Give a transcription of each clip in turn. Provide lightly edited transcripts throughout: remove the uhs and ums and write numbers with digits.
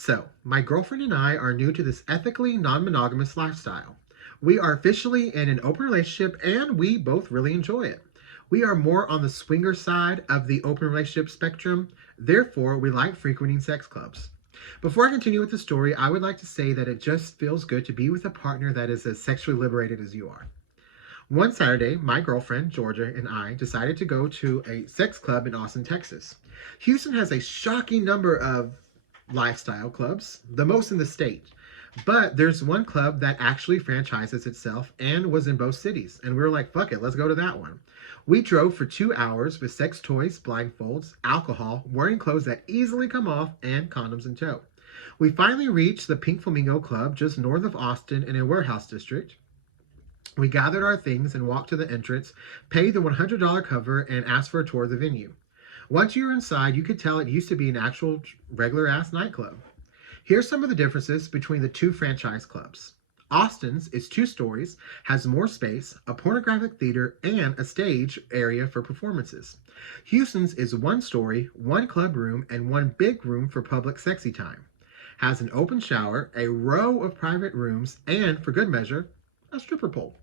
So, my girlfriend and I are new to this ethically non-monogamous lifestyle. We are officially in an open relationship and we both really enjoy it. We are more on the swinger side of the open relationship spectrum, therefore, we like frequenting sex clubs. Before I continue with the story, I would like to say that it just feels good to be with a partner that is as sexually liberated as you are. One Saturday, my girlfriend, Georgia, and I decided to go to a sex club in Austin, Texas. Houston has a shocking number of lifestyle clubs, the most in the state. But there's one club that actually franchises itself and was in both cities. And we were like, fuck it, let's go to that one. We drove for 2 hours with sex toys, blindfolds, alcohol, wearing clothes that easily come off, and condoms in tow. We finally reached the Pink Flamingo Club just north of Austin in a warehouse district. We gathered our things and walked to the entrance, paid the $100 cover, and asked for a tour of the venue. Once you were inside, you could tell it used to be an actual regular ass nightclub. Here's some of the differences between the two franchise clubs. Austin's is 2 stories, has more space, a pornographic theater, and a stage area for performances. Houston's is 1 story, 1 club room, and 1 big room for public sexy time. Has an open shower, a row of private rooms, and, for good measure, a stripper pole.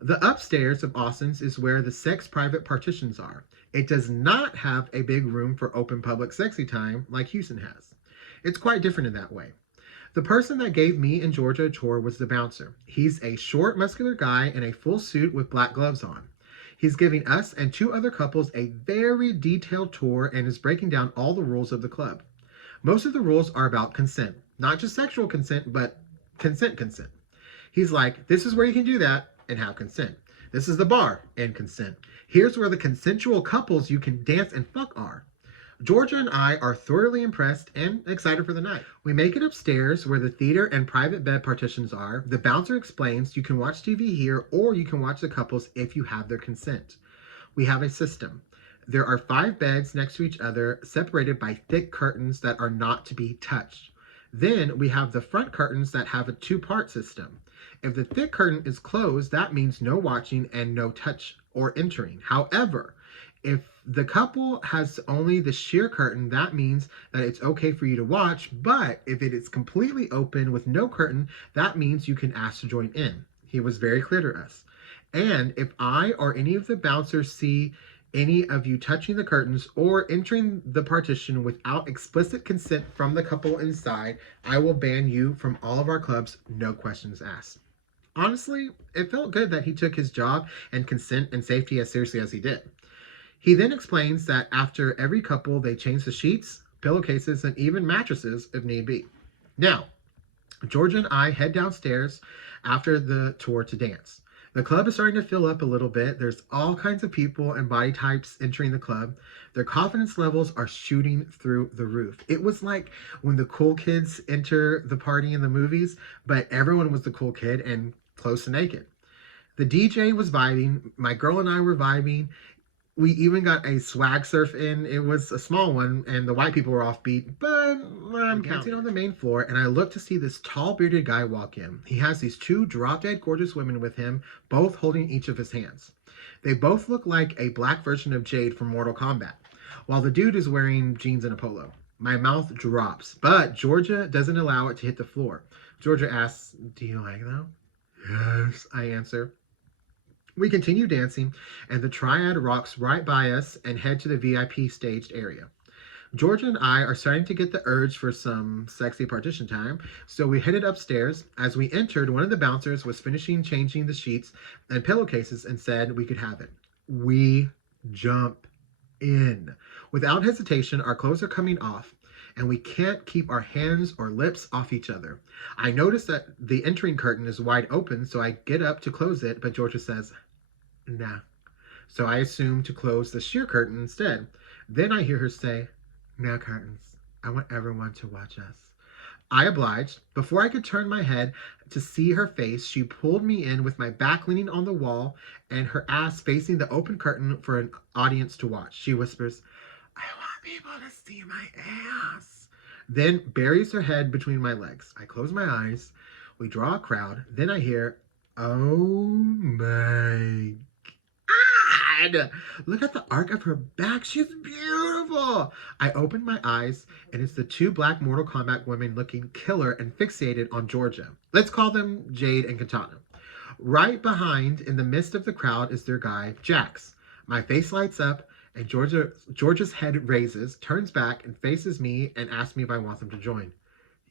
The upstairs of Austin's is where the sex private partitions are. It does not have a big room for open public sexy time like Houston has. It's quite different in that way. The person that gave me and Georgia a tour was the bouncer. He's a short, muscular guy in a full suit with black gloves on. He's giving us and 2 other couples a very detailed tour and is breaking down all the rules of the club. Most of the rules are about consent. Not just sexual consent, but consent. He's like, this is where you can do that and have consent. This is the bar and consent. Here's where the consensual couples you can dance and fuck are. Georgia and I are thoroughly impressed and excited for the night. We make it upstairs where the theater and private bed partitions are. The bouncer explains you can watch TV here or you can watch the couples if you have their consent. We have a system. There are 5 beds next to each other, separated by thick curtains that are not to be touched. Then we have the front curtains that have a 2-part system. If the thick curtain is closed, that means no watching and no touch or entering. However, if the couple has only the sheer curtain, that means that it's okay for you to watch, but if it is completely open with no curtain, that means you can ask to join in. He was very clear to us. And if I or any of the bouncers see any of you touching the curtains or entering the partition without explicit consent from the couple inside, I will ban you from all of our clubs, no questions asked. Honestly, it felt good that he took his job and consent and safety as seriously as he did. He then explains that after every couple, they change the sheets, pillowcases, and even mattresses if need be. Now, Georgia and I head downstairs after the tour to dance. The club is starting to fill up a little bit. There's all kinds of people and body types entering the club. Their confidence levels are shooting through the roof. It was like when the cool kids enter the party in the movies, but everyone was the cool kid and close to naked. The DJ was vibing. My girl and I were vibing. We even got a swag surf in. It was a small one, and the white people were offbeat, but I'm counting on the main floor, and I look to see this tall, bearded guy walk in. He has these 2 drop-dead gorgeous women with him, both holding each of his hands. They both look like a black version of Jade from Mortal Kombat, while the dude is wearing jeans and a polo. My mouth drops, but Georgia doesn't allow it to hit the floor. Georgia asks, "Do you like them?" "Yes," I answer. We continue dancing, and the triad rocks right by us and head to the VIP staged area. Georgia and I are starting to get the urge for some sexy partition time, so we headed upstairs. As we entered, one of the bouncers was finishing changing the sheets and pillowcases and said we could have it. We jump in. Without hesitation, our clothes are coming off, and we can't keep our hands or lips off each other. I notice that the entering curtain is wide open, so I get up to close it, but Georgia says, "Nah." So I assume to close the sheer curtain instead. Then I hear her say, "No curtains. I want everyone to watch us." I obliged. Before I could turn my head to see her face, she pulled me in with my back leaning on the wall and her ass facing the open curtain for an audience to watch. She whispers, "I want people to see my ass." Then buries her head between my legs. I close my eyes. We draw a crowd. Then I hear, "Oh my God. Look at the arc of her back. She's beautiful. beautiful. I open my eyes, and it's the two black Mortal Kombat women looking killer and fixated on Georgia. Let's call them Jade and Katana. Right behind, in the midst of the crowd, is their guy, Jax. My face lights up, and Georgia's head raises, turns back, and faces me and asks me if I want them to join.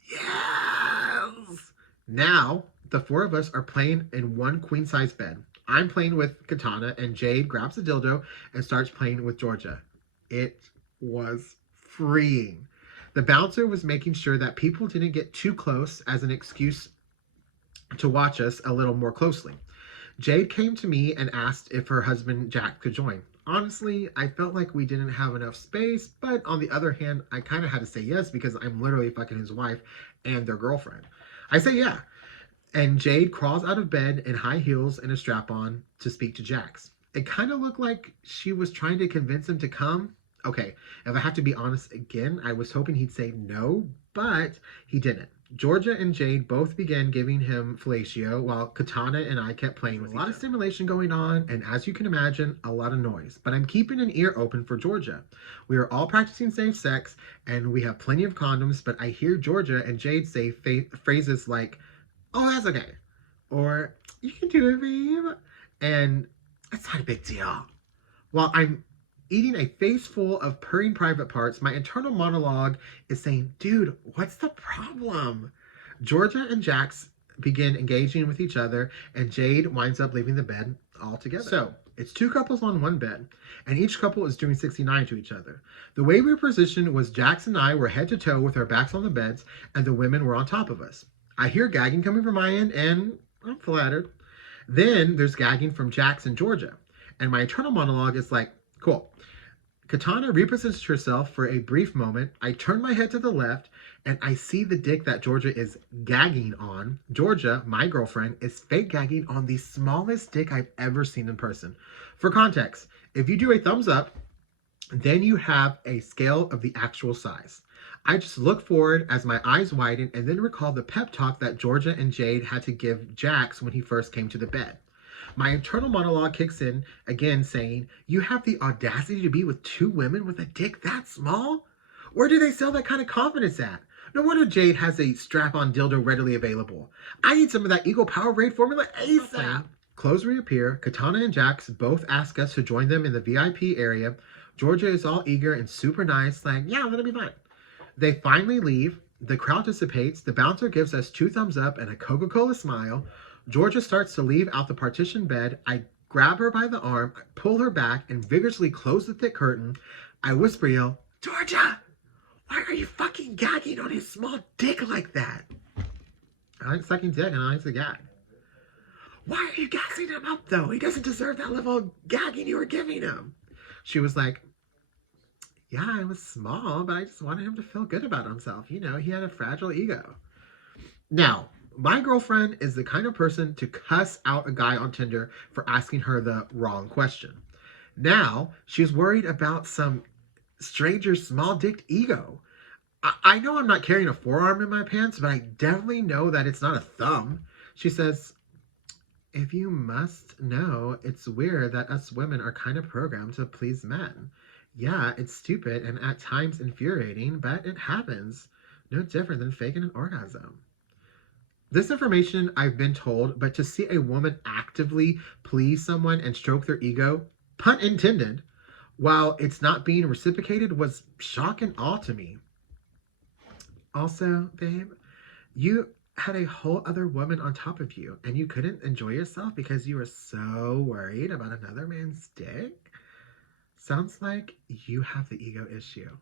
Yes! Now, the four of us are playing in one queen-size bed. I'm playing with Katana, and Jade grabs a dildo and starts playing with Georgia. It was freeing. The bouncer was making sure that people didn't get too close as an excuse to watch us a little more closely. Jade came to me and asked if her husband Jack could join. Honestly, I felt like we didn't have enough space, but on the other hand, I kind of had to say yes because I'm literally fucking his wife and their girlfriend. I say yeah. And Jade crawls out of bed in high heels and a strap-on to speak to Jax. It kind of looked like she was trying to convince him to come. Okay, if I have to be honest again, I was hoping he'd say no, but he didn't. Georgia and Jade both began giving him fellatio while Katana and I kept playing with a lot of stimulation going on, and as you can imagine, a lot of noise. But I'm keeping an ear open for Georgia. We are all practicing safe sex, and we have plenty of condoms, but I hear Georgia and Jade say phrases like, "Oh, that's okay," or "You can do it, babe," and "It's not a big deal." While I'm eating a face full of purring private parts, my internal monologue is saying, "Dude, what's the problem?" Georgia and Jax begin engaging with each other, and Jade winds up leaving the bed altogether. So, it's two couples on one bed, and each couple is doing 69 to each other. The way we were positioned was Jax and I were head to toe with our backs on the beds, and the women were on top of us. I hear gagging coming from my end, and I'm flattered. Then there's gagging from Jax and Georgia, and my internal monologue is like, cool. Katana repositions herself for a brief moment. I turn my head to the left, and I see the dick that Georgia is gagging on. Georgia, my girlfriend, is fake gagging on the smallest dick I've ever seen in person. For context, if you do a thumbs up, then you have a scale of the actual size. I just look forward as my eyes widen and then recall the pep talk that Georgia and Jade had to give Jax when he first came to the bed. My internal monologue kicks in again saying, "You have the audacity to be with two women with a dick that small? Where do they sell that kind of confidence at? No wonder Jade has a strap-on dildo readily available. I need some of that Ego-Powerade Formula ASAP." Clothes reappear. Katana and Jax both ask us to join them in the VIP area. Georgia is all eager and super nice, like, "Yeah, that'll be fine." They finally leave. The crowd dissipates. The bouncer gives us two thumbs up and a Coca-Cola smile. Georgia starts to leave out the partition bed. I grab her by the arm, pull her back, and vigorously close the thick curtain. I whisper yell, "Georgia, why are you fucking gagging on his small dick like that?" I like sucking dick and I like to gag. "Why are you gassing him up though? He doesn't deserve that level of gagging you were giving him." She was like, "Yeah, it was small, but I just wanted him to feel good about himself. You know, he had a fragile ego." Now, my girlfriend is the kind of person to cuss out a guy on Tinder for asking her the wrong question. Now, she's worried about some stranger's small-dicked ego. I know I'm not carrying a forearm in my pants, but I definitely know that it's not a thumb. She says, "If you must know, it's weird that us women are kind of programmed to please men. Yeah, it's stupid and at times infuriating, but it happens. No different than faking an orgasm." This information I've been told, but to see a woman actively please someone and stroke their ego, pun intended, while it's not being reciprocated was shock and awe to me. Also, babe, you had a whole other woman on top of you and you couldn't enjoy yourself because you were so worried about another man's dick? Sounds like you have the ego issue.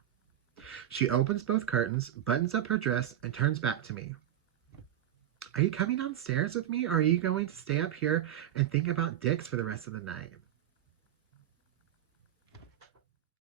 She opens both curtains, buttons up her dress, and turns back to me. "Are you coming downstairs with me, or are you going to stay up here and think about dicks for the rest of the night?"